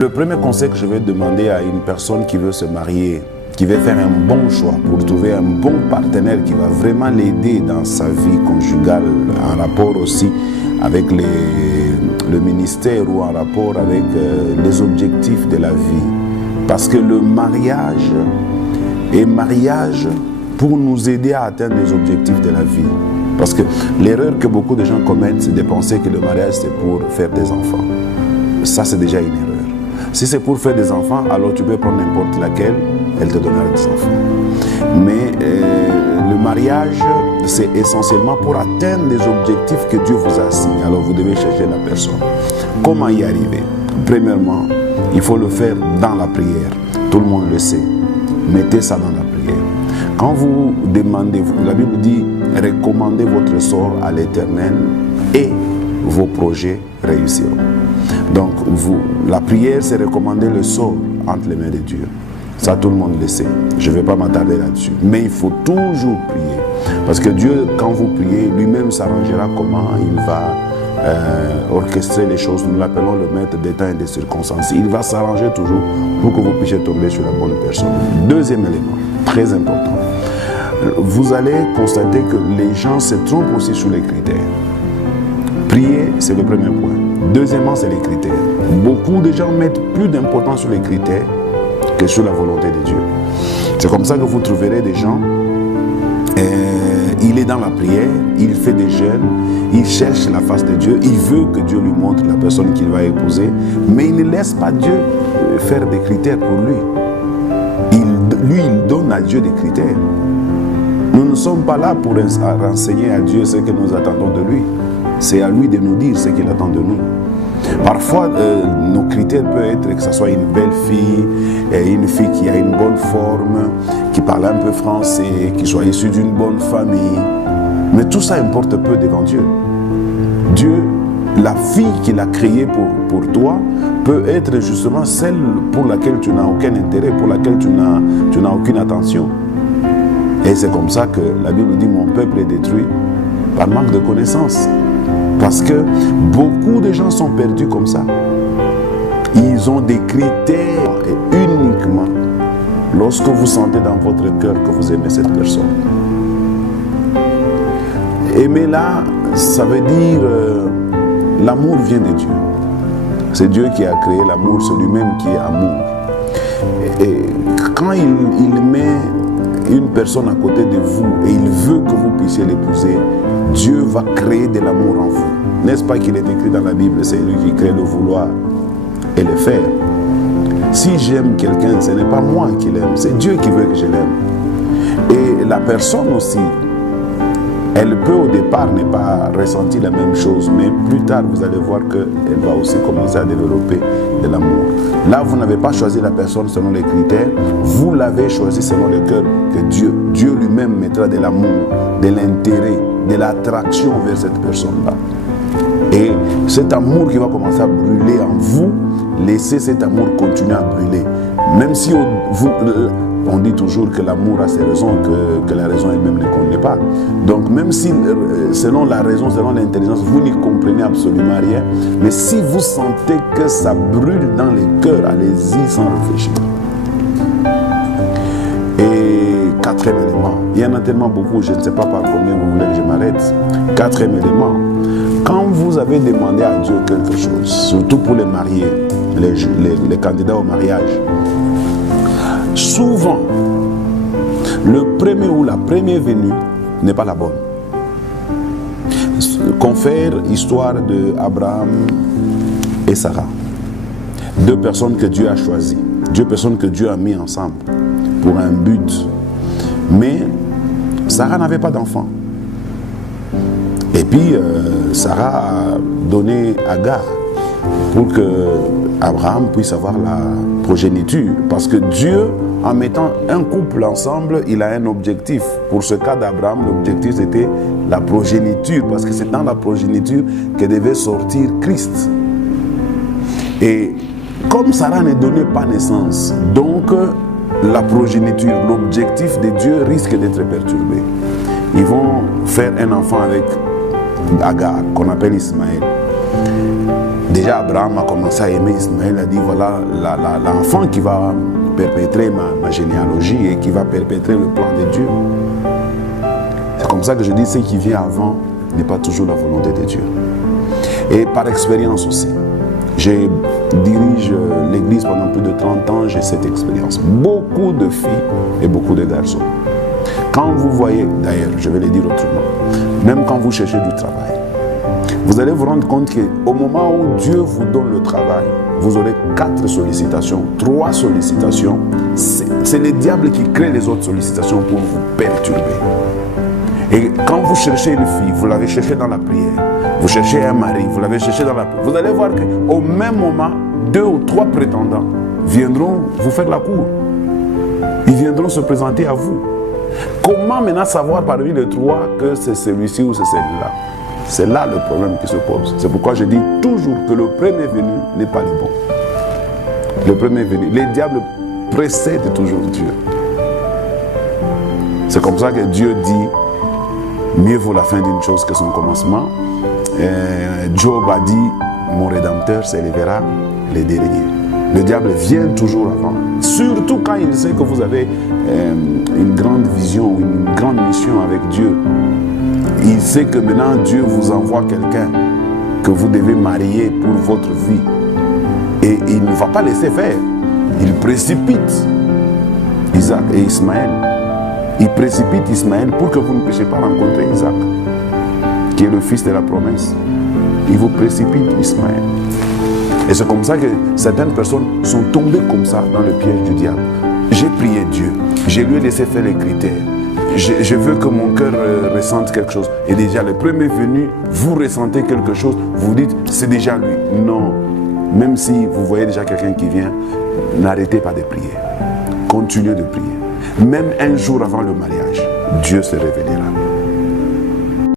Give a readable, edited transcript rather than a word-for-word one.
Le premier conseil que je vais demander à une personne qui veut se marier, qui veut faire un bon choix pour trouver un bon partenaire qui va vraiment l'aider dans sa vie conjugale, en rapport aussi avec le ministère ou en rapport avec les objectifs de la vie. Parce que le mariage est mariage pour nous aider à atteindre les objectifs de la vie. Parce que l'erreur que beaucoup de gens commettent, c'est de penser que le mariage c'est pour faire des enfants. Ça, c'est déjà une erreur. Si c'est pour faire des enfants, alors tu peux prendre n'importe laquelle, elle te donnera des enfants. Mais le mariage, c'est essentiellement pour atteindre les objectifs que Dieu vous a assignés. Alors vous devez chercher la personne. Comment y arriver? Premièrement, il faut le faire dans la prière. Tout le monde le sait. Mettez ça dans la prière. Quand vous demandez, la Bible dit, recommandez votre sort à l'Éternel et vos projets réussiront. Donc, la prière, c'est recommander le sort entre les mains de Dieu. Ça, tout le monde le sait. Je ne vais pas m'attarder là-dessus. Mais il faut toujours prier. Parce que Dieu, quand vous priez, lui-même s'arrangera comment il va orchestrer les choses. Nous l'appelons le maître des temps et des circonstances. Il va s'arranger toujours pour que vous puissiez tomber sur la bonne personne. Deuxième élément, très important. Vous allez constater que les gens se trompent aussi sur les critères. Prier, c'est le premier point. Deuxièmement, c'est les critères. Beaucoup de gens mettent plus d'importance sur les critères que sur la volonté de Dieu. C'est comme ça que vous trouverez des gens, il est dans la prière, il fait des jeûnes, il cherche la face de Dieu, il veut que Dieu lui montre la personne qu'il va épouser, mais il ne laisse pas Dieu faire des critères pour lui. Il donne à Dieu des critères. Nous ne sommes pas là pour renseigner à Dieu ce que nous attendons de lui. C'est à lui de nous dire ce qu'il attend de nous. Parfois, nos critères peuvent être que ce soit une belle fille, une fille qui a une bonne forme, qui parle un peu français, qui soit issue d'une bonne famille. Mais tout ça importe peu devant Dieu. Dieu, la fille qu'il a créée pour toi, peut être justement celle pour laquelle tu n'as aucun intérêt, pour laquelle tu n'as aucune attention. Et c'est comme ça que la Bible dit « Mon peuple est détruit par manque de connaissance ». Parce que beaucoup de gens sont perdus comme ça. Ils ont des critères et uniquement lorsque vous sentez dans votre cœur que vous aimez cette personne. Aimer là, ça veut dire l'amour vient de Dieu. C'est Dieu qui a créé l'amour, c'est lui-même qui est amour. Et quand il met une personne à côté de vous et il veut que vous puissiez l'épouser, Dieu va créer de l'amour en vous. N'est-ce pas qu'il est écrit dans la Bible, c'est lui qui crée le vouloir et le faire. Si j'aime quelqu'un, ce n'est pas moi qui l'aime, c'est Dieu qui veut que je l'aime. Et la personne aussi, elle peut au départ ne pas ressentir la même chose, mais plus tard vous allez voir qu'elle va aussi commencer à développer de l'amour. Là, vous n'avez pas choisi la personne selon les critères, vous l'avez choisi selon le cœur que Dieu lui-même mettra de l'amour, de l'intérêt, de l'attraction vers cette personne-là. Et cet amour qui va commencer à brûler en vous, laissez cet amour continuer à brûler. Même si on dit toujours que l'amour a ses raisons, que la raison elle-même ne connaît pas. Donc même si selon la raison, selon l'intelligence, vous n'y comprenez absolument rien, mais si vous sentez que ça brûle dans les cœurs, allez-y sans réfléchir. Et quatrième élément, il y en a tellement beaucoup, je ne sais pas par combien vous voulez que je m'arrête. Quatrième élément, quand vous avez demandé à Dieu quelque chose, surtout pour les mariés, les candidats au mariage, souvent, le premier ou la première venue n'est pas la bonne. Confère l'histoire d'Abraham et Sarah. Deux personnes que Dieu a choisies. Deux personnes que Dieu a mis ensemble pour un but. Mais Sarah n'avait pas d'enfant. Et puis, Sarah a donné Agar pour que Abraham puisse avoir la progéniture. Parce que Dieu, en mettant un couple ensemble, il a un objectif. Pour ce cas d'Abraham, l'objectif c'était la progéniture. Parce que c'est dans la progéniture que devait sortir Christ. Et comme Sarah ne donnait pas naissance, donc la progéniture, l'objectif de Dieu risque d'être perturbé. Ils vont faire un enfant avec Agar, qu'on appelle Ismaël. Déjà, Abraham a commencé à aimer Ismaël, a dit voilà l'enfant qui va perpétrer ma généalogie et qui va perpétrer le plan de Dieu. C'est comme ça que je dis, ce qui vient avant n'est pas toujours la volonté de Dieu. Et par expérience aussi, je dirige l'église pendant plus de 30 ans, j'ai cette expérience. Beaucoup de filles et beaucoup de garçons. Quand vous voyez, d'ailleurs, je vais le dire autrement, même quand vous cherchez du travail, vous allez vous rendre compte qu'au moment où Dieu vous donne le travail, vous aurez 4 sollicitations, 3 sollicitations. C'est le diable qui crée les autres sollicitations pour vous perturber. Et quand vous cherchez une fille, vous l'avez cherchée dans la prière. Vous cherchez un mari, vous l'avez cherché dans la prière. Vous allez voir qu'au même moment, 2 ou 3 prétendants viendront vous faire la cour. Ils viendront se présenter à vous. Comment maintenant savoir parmi les 3 que c'est celui-ci ou c'est celui-là? C'est là le problème qui se pose. C'est pourquoi je dis toujours que le premier venu n'est pas le bon. Le premier venu. Les diables précèdent toujours Dieu. C'est comme ça que Dieu dit, mieux vaut la fin d'une chose que son commencement. Job a dit, mon Rédempteur s'élèvera les derniers. Le diable vient toujours avant. Surtout quand il sait que vous avez une grande vision, une grande mission avec Dieu. Il sait que maintenant Dieu vous envoie quelqu'un que vous devez marier pour votre vie. Et il ne va pas laisser faire. Il précipite Isaac et Ismaël. Il précipite Ismaël pour que vous ne puissiez pas rencontrer Isaac, qui est le fils de la promesse. Il vous précipite Ismaël. Et c'est comme ça que certaines personnes sont tombées comme ça dans le piège du diable. J'ai prié Dieu, je lui ai laissé faire les critères. Je veux que mon cœur ressente quelque chose. Et déjà, le premier venu, vous ressentez quelque chose, vous dites, c'est déjà lui. Non. Même si vous voyez déjà quelqu'un qui vient, n'arrêtez pas de prier. Continuez de prier. Même un jour avant le mariage, Dieu se révélera.